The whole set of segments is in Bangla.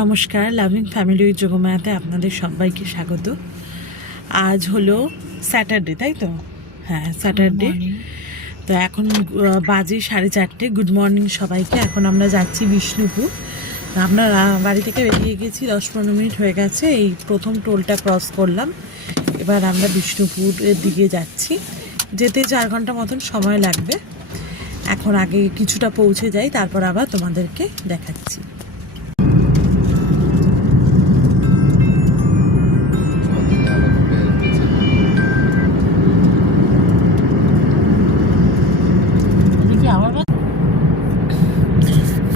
নমস্কার, লাভিং ফ্যামিলি উইথ যোগমায়াতে আপনাদের সবাইকে স্বাগত। আজ হলো স্যাটারডে, তাই তো? হ্যাঁ, স্যাটারডে। তো এখন বাজে 4:30। গুড মর্নিং সবাইকে। এখন আমরা যাচ্ছি বিষ্ণুপুর। আমরা বাড়ি থেকে বেরিয়ে গেছি, 10-15 মিনিট হয়ে গেছে। এই প্রথম টোলটা ক্রস করলাম। এবার আমরা বিষ্ণুপুরের দিকে যাচ্ছি। যেতে 4 ঘন্টা মতন সময় লাগবে। এখন আগে কিছুটা পৌঁছে যাই, তারপর আবার তোমাদেরকে দেখাচ্ছি।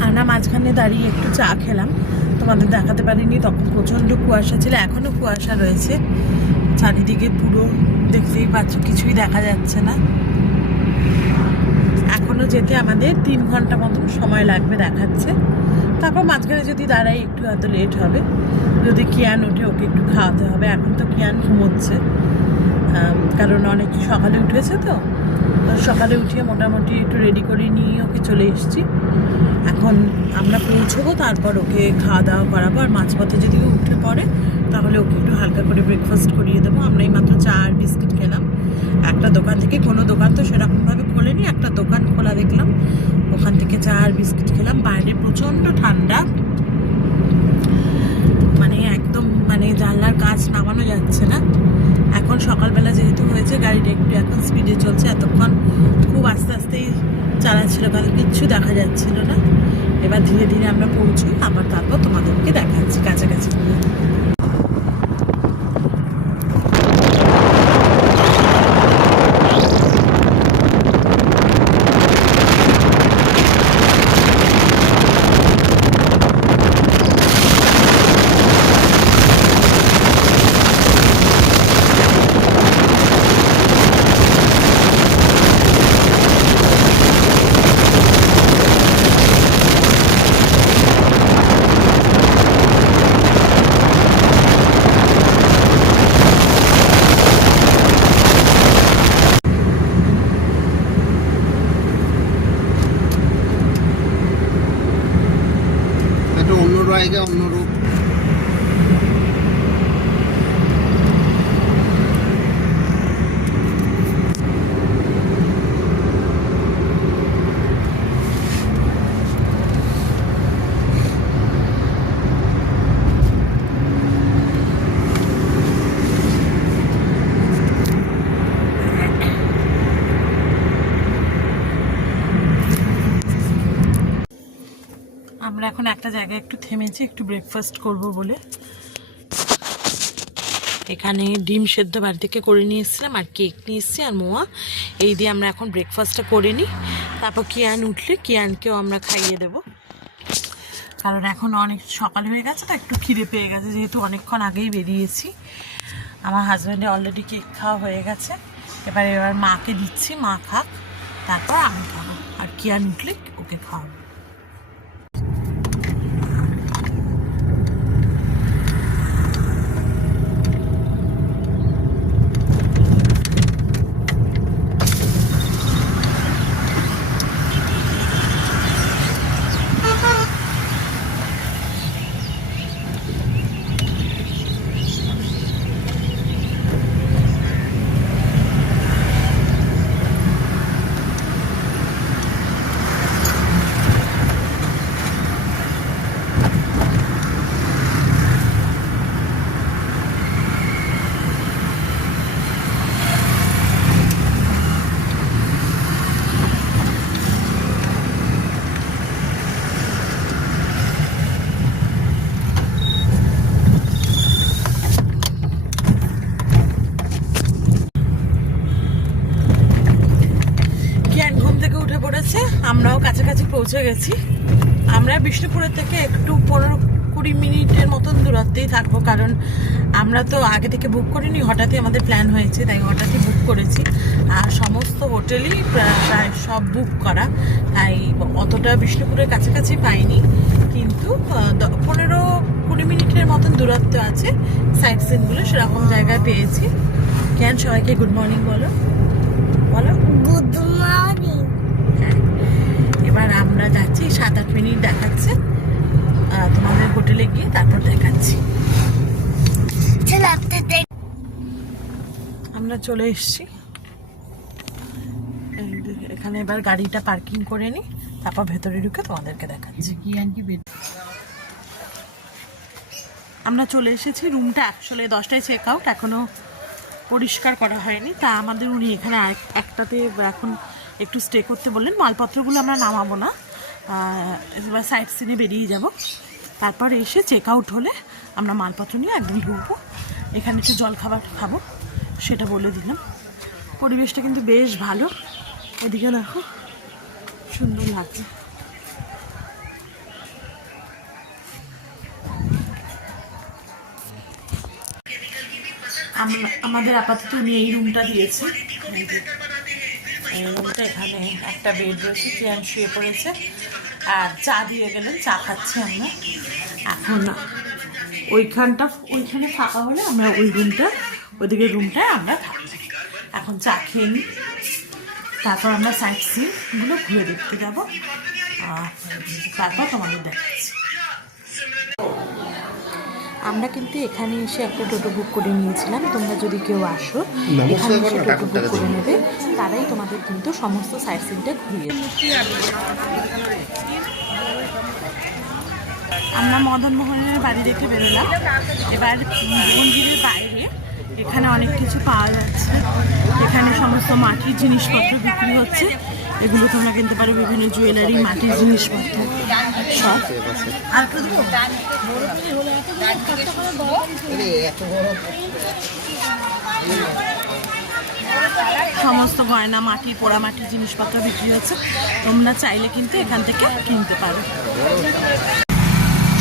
আমরা মাঝখানে দাঁড়িয়ে একটু চা খেলাম, তোমাদের দেখাতে পারিনি, তখন প্রচণ্ড কুয়াশা ছিল। এখনও কুয়াশা রয়েছে চারিদিকে, পুরো দেখতেই পাচ্ছ, কিছুই দেখা যাচ্ছে না। এখনও যেতে আমাদের 3 ঘন্টা মতন সময় লাগবে দেখাচ্ছে। তারপর মাঝখানে যদি দাঁড়াই একটু হয়তো লেট হবে। যদি কিয়ান ওঠে, ওকে একটু খাওয়াতে হবে। এখন তো কিয়ান ঘুমোচ্ছে, কারণ অনেক সকালে উঠেছে। তো সকালে উঠিয়ে মোটামুটি একটু রেডি করে নিয়ে ওকে চলে এসেছি। এখন আমরা পৌঁছবো, তারপর ওকে খাওয়া দাওয়া করাবো। আর মাঝপথে যদি উঠে পড়ে তাহলে ওকে একটু হালকা করে ব্রেকফাস্ট করিয়ে দেবো। আমরা এই মাত্র চা আর বিস্কিট খেলাম একটা দোকান থেকে। কোনো দোকান তো সেরকমভাবে খোলেনি, একটা দোকান খোলা দেখলাম, ওখান থেকে চা আর বিস্কিট খেলাম। বাইরে প্রচণ্ড ঠান্ডা, মানে একদম জানলার কাঁচ নামানো যাচ্ছে না। এখন সকালবেলা যেহেতু হয়েছে, গাড়িটা একটু এখন স্পিডে চলছে। এতক্ষণ খুব আস্তে আস্তেই চালাচ্ছিল, কারণ কিচ্ছু দেখা যাচ্ছিল না। এবার ধীরে ধীরে আমরা পৌঁছই, আবার তারপর তোমাদেরকে দেখাচ্ছি কাছাকাছি গিয়ে। অন্যরূপ আমরা এখন একটা জায়গায় একটু থেমেছি, একটু ব্রেকফাস্ট করব বলে। এখানে ডিম সেদ্ধ বাড়ি থেকে করে নিয়ে এসেছিলাম, আর কেক নিয়ে এসেছি, আর মোয়া। এই দিয়ে আমরা এখন ব্রেকফাস্টটা করে নিই। তারপর কিয়ান উঠলে কিয়ানকেও আমরা খাইয়ে দেবো, কারণ এখন অনেক সকাল হয়ে গেছে, তো একটু খিদে পেয়ে গেছে, যেহেতু অনেকক্ষণ আগেই বেরিয়েছি। আমার হাজব্যান্ডে অলরেডি কেক খাওয়া হয়ে গেছে। এবার মাকে দিচ্ছি, মা খাক, তারপর আমি খাবো। আর কিয়ান উঠলে ওকে খাওয়াবো। আমরাও কাছাকাছি পৌঁছে গেছি। আমরা বিষ্ণুপুরের থেকে একটু 15-20 মিনিটের মতন দূরত্বেই থাকবো, কারণ আমরা তো আগে থেকে বুক করিনি, হঠাৎই আমাদের প্ল্যান হয়েছে, তাই হঠাৎই বুক করেছি। আর সমস্ত হোটেলই প্রায় সব বুক করা, তাই অতটা বিষ্ণুপুরের কাছাকাছি পাইনি, কিন্তু 15-20 মিনিটের মতন দূরত্ব আছে। সাইট সিনগুলো সেরকম জায়গায় পেয়েছি। কেন সবাইকে গুড মর্নিং বলো, বলো গুড মর্নিং। এবার আমরা যাচ্ছি, 7-8 মিনিট দেখাচ্ছে। তোমাদের হোটেলে গিয়ে তারপর দেখাচ্ছি। আমরা চলে এসেছি, এখানে এবার গাড়িটা পার্কিং করে নিই, তারপর ভেতরে ঢুকে তোমাদেরকে দেখাচ্ছি। আমরা চলে এসেছি, রুমটা অ্যাকচুয়ালি 10টায় চেক আউট, এখনও পরিষ্কার করা হয়নি। তা আমাদের উনি এখানে একটাতে এখন একটু স্টে করতে বললেন। মালপত্রগুলো আমরা নামাবো না, এবার সাইড সিনে বেরিয়ে যাব, তারপর এসে চেক আউট হলে আমরা মালপত্র নিয়ে একদম ঢুকবো। এখানে একটু জল খাবার খাবো, সেটা বলে দিলাম। পরিবেশটা কিন্তু বেশ ভালো, এদিকে দেখো সুন্দর লাগছে। আমাদের আপাতত উনি এই রুমটা দিয়েছে, এই রুমটা, এখানে একটা বেড রয়েছে, চেয়ার শুয়ে পড়েছে, আর চা দিয়ে গেলেন, চা খাচ্ছি আমরা। এখন ওইখানে ফাঁকা হলে আমরা ওই রুমটা, ওইদিকে রুমটায় আমরা থাকবো। এখন চা খেয়ে নিই, তারপর আমরা সাইট সিনগুলো ঘুরে দেখতে যাবো, তারপর তোমাদের দেখাচ্ছি। আমরা কিন্তু এখানে এসে একটা টোটো বুক করে নিয়েছিলাম। তোমরা যদি কেউ আসো এখানে এসে টোটো বুক করে নেবে, তারাই তোমাদের কিন্তু সমস্ত সাইট সিনটা ঘুরিয়ে দেবে। আমরা মদনমোহনের বাড়ি দেখে বেরোলাম, এবার মন্দিরের বাইরে এখানে অনেক কিছু পাওয়া যাচ্ছে। এখানে সমস্ত মাটির জিনিসপত্র বিক্রি হচ্ছে, এগুলো তোমরা কিনতে পারো, বিভিন্ন জুয়েলারি, মাটির জিনিসপত্র সব। আর সমস্ত গয়না, মাটির পোড়া মাটির জিনিসপত্র বিক্রি হচ্ছে, তোমরা চাইলে কিন্তু এখান থেকে কিনতে পারো।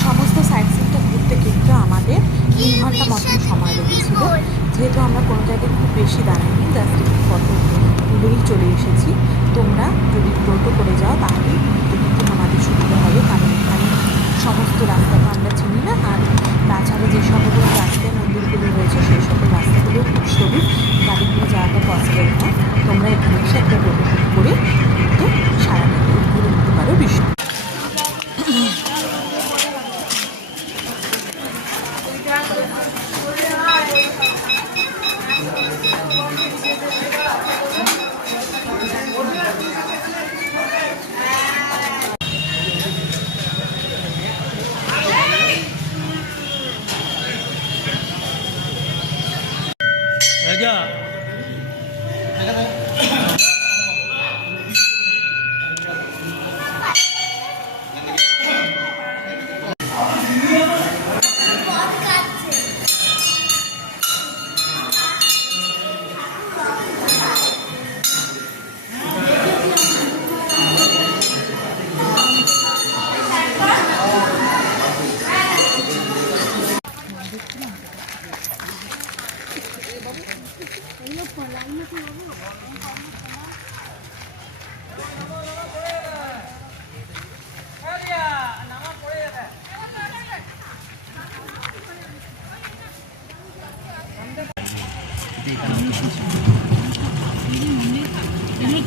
সমস্ত সাইট সিনটা ঘুরতে কিন্তু আমাদের 3 ঘন্টা মতন সময় লেগেছিল, যেহেতু আমরা কোনো জায়গায় খুব বেশি দাঁড়াইনি, জাস্ট একটু ফটো তুলেই চলে এসেছি। তোমরা যদি টোটো করে যাও তাহলে ঘুরতে কিন্তু আমাদের সুবিধা হবে, কারণ এখানে সমস্ত রাস্তা তো আমরা চিনি না, আর তাছাড়া যে সকল রাস্তায় মন্দিরগুলো রয়েছে সেই সকল রাস্তাগুলো খুব সরু, গাড়িগুলো যাওয়াটা পসিবল নয়। তোমরা এখানে এসে একটা টোটো বুক করে কিন্তু সারাদিন ঘুরে নিতে পারো বিষ্ণু।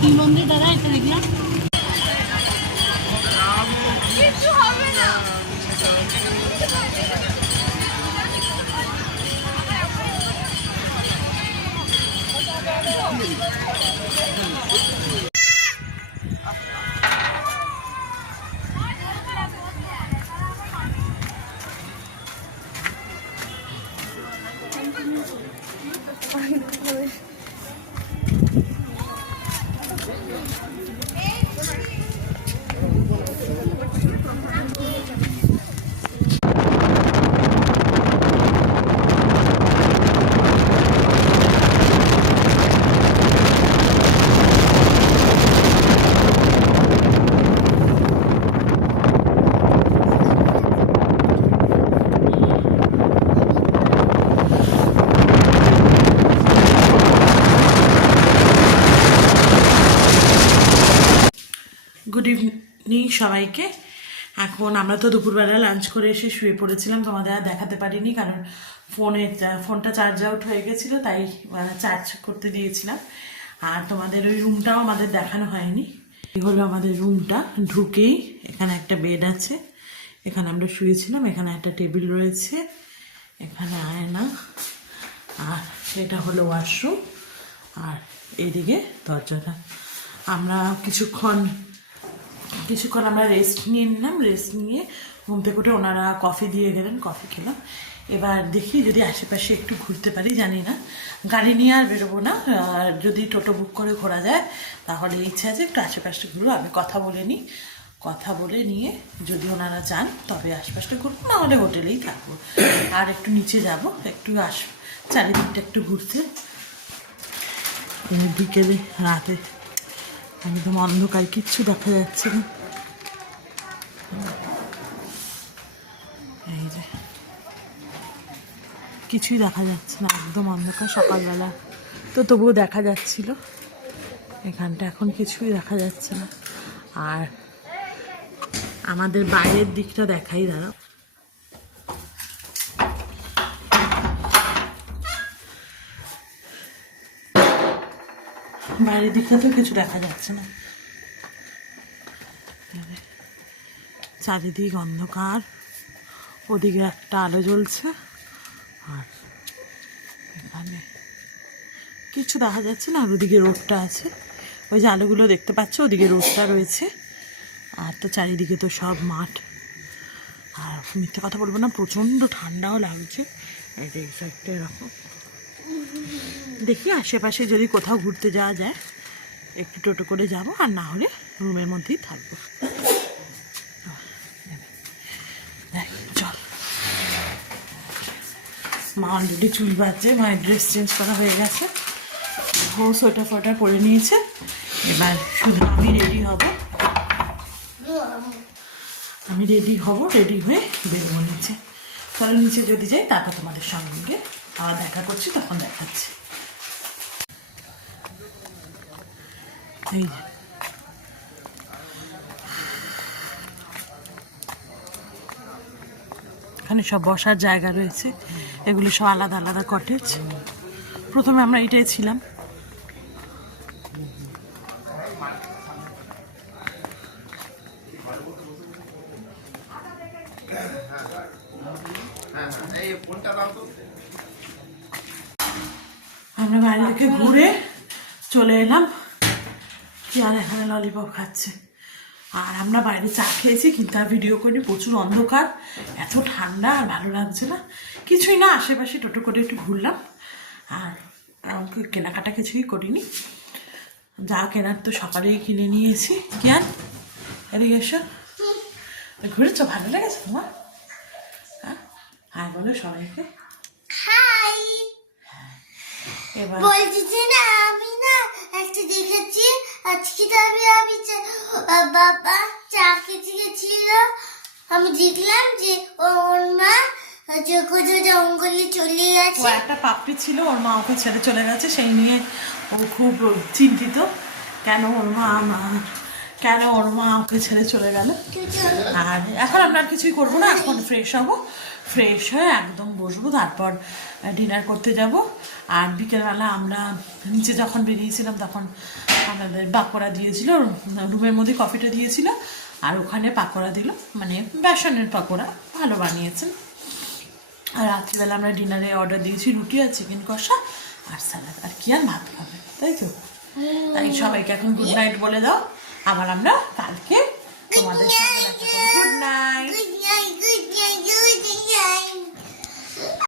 কি মন্দির দাদা এটা দেখলাম? গুড ইভিনিং সবাইকে। এখন আমরা তো দুপুরবেলা লাঞ্চ করে এসে শুয়ে পড়েছিলাম, তোমাদের আর দেখাতে পারিনি কারণ ফোনটা চার্জ আউট হয়ে গেছিলো, তাই চার্জ করতে দিয়েছিলাম। আর তোমাদের ওই রুমটাও আমাদের দেখানো হয়নি। এই হলো আমাদের রুমটা, ঢুকেই এখানে একটা বেড আছে, এখানে আমরা শুয়েছিলাম, এখানে একটা টেবিল রয়েছে, এখানে আয়না, আর এটা হলো ওয়াশরুম, আর এইদিকে দরজাটা। আমরা কিছুক্ষণ আমরা রেস্ট নিয়ে নিলাম। রেস্ট নিয়ে ঘুম থেকে উঠে ওনারা কফি দিয়ে গেলেন, কফি খেলাম। এবার দেখি যদি আশেপাশে একটু ঘুরতে পারি, জানি না, গাড়ি নিয়ে আর বেরোবো না। আর যদি টোটো বুক করে ঘোরা যায় তাহলে ইচ্ছা আছে একটু আশেপাশে ঘুরবো। আমি কথা বলে নিই, কথা বলে নিয়ে যদি ওনারা যান তবে আশপাশটা ঘুরবো, না হলে হোটেলেই থাকবো। আর একটু নিচে যাব, একটু চারিদিকটা একটু ঘুরতে। বিকেলে রাতে একদম অন্ধকার, কিচ্ছু দেখা যাচ্ছে না। এই যে কিছুই দেখা যাচ্ছে না, একদম অন্ধকার। সকালবেলা তো তবুও দেখা যাচ্ছিল, এখানটা এখন কিছুই দেখা যাচ্ছে না। আর আমাদের বাইরের দিকটা দেখাই, দাঁড়াও। বাইরের দিকটা তো কিছু দেখা যাচ্ছে না, চারিদিক অন্ধকার। ওদিকে একটা আলো জ্বলছে, আর এখানে কিছু দেখা যাচ্ছে না। আর ওদিকে রোডটা আছে, ওই যে আলোগুলো দেখতে পাচ্ছ, ওদিকে রোডটা রয়েছে। আর তো চারিদিকে তো সব মাঠ। আর মিথ্যে কথা বলবো না, প্রচণ্ড ঠান্ডাও লাগছে। এই যে সাইডটা এরকম। দেখি আশেপাশে যদি কোথাও ঘুরতে যাওয়া যায়, একটু টোটো করে যাবো, আর না হলে রুমের মধ্যেই থাকবো। চল, মা অলরেডি চুল বাজছে, মায়ের ড্রেস চেঞ্জ করা হয়ে গেছে, ও সোয়েটার ফোয়েটার পরে নিয়েছে। এবার শুধু আমি রেডি হব, রেডি হয়ে বেরোবো নিচে। তাহলে নিচে যদি যাই তারপর তোমাদের সঙ্গে আবার দেখা করছি, তখন দেখাচ্ছি। এই যে এখানে সব বসার জায়গা রয়েছে, এগুলো সব আলাদা আলাদা কটেজ। প্রথমে আমরা এটাই ছিলাম। আমরা বাইরে থেকে ঘুরে চলে এলাম, কি আর এখানে ললিপপ খাচ্ছে। আর আমরা বাইরে চা খেয়েছি, কিন্তু আর ভিডিও করিনি, প্রচুর অন্ধকার, এত ঠান্ডা, আর ভালো লাগছে না। কিছুই না, আশেপাশে টোটো করে একটু ঘুরলাম। আর আমাকে কেনাকাটা কিছুই করিনি, যা কেনার তো সকালেই কিনে নিয়েছি। কেন এদিকে এসো, ঘুরেছো, ভালো লেগেছে তোমার? হ্যাঁ, হাই বলো সবাইকে। হাই। এবার বলছি যে না, আমি না একটা দেখেছি আজকে, তো আমি বাবা চা খেতে গেছিল, আমি দেখলাম যে ওর মা জঙ্গলে চলে ও গেছে। একটা পাপ্পি ছিল, ওর মা ওকে ছেড়ে চলে গেছে, সেই নিয়ে ও খুব চিন্তিত। কেন ওর মা ওকে ছেড়ে চলে গেল। আর এখন আমরা আর কিছুই করবো না, এখন ফ্রেশ হব, ফ্রেশ হয়ে একদম বসবো, তারপর ডিনার করতে যাব। আর বিকেলবেলা আমরা নিচে যখন বেরিয়েছিলাম তখন আমাদের পাকোড়া দিয়েছিল, রুমের মধ্যে কফিটা দিয়েছিল, আর ওখানে পাকোড়া দিল, মানে বেসনের পাকোড়া, ভালো বানিয়েছেন। আর রাত্রিবেলা আমরা ডিনারে অর্ডার দিয়েছি রুটি আর চিকেন কষা আর স্যালাড। আর কি আর ভাত খাবে, তাই তো? তাই সবাইকে এখন গুড নাইট বলে দাও, আবার আমরা কালকে তোমাদের সঙ্গে দেখা করবো। Good night.